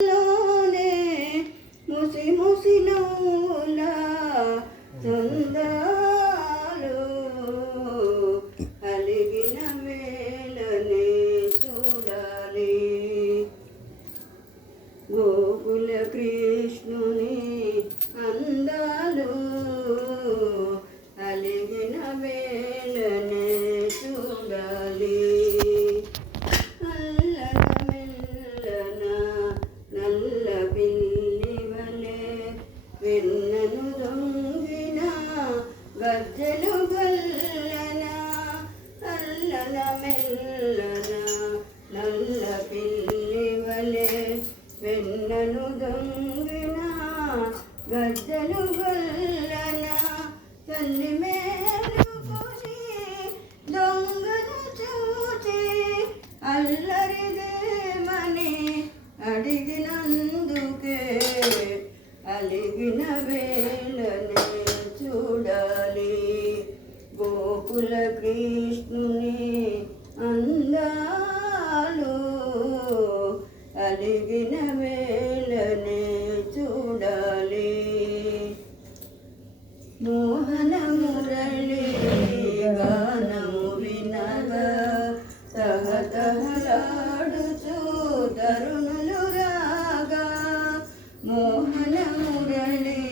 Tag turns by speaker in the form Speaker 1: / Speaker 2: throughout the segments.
Speaker 1: లోనే ముసి ముసి నవ్వుల గజ్జలు గల్లన అల్లన మెల్లన నల్ల పిల్లి వలె వెన్నను దొంగిన గజ్జలు గల్లన తల్లి మేలుకొని దొంగను చూచి అల్లరిదేమని అడిగినందుకే అలిగిన నేత్రాలు అలిగిన వేళనే చూడాలి. మోహన మురళి గానము వినగా సహతహలాడుచూ తరుణులు రాగా. మోహన మురళి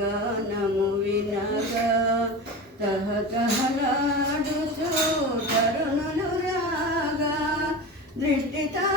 Speaker 1: గానము వినగా సహతహలాడుచూ 那儿那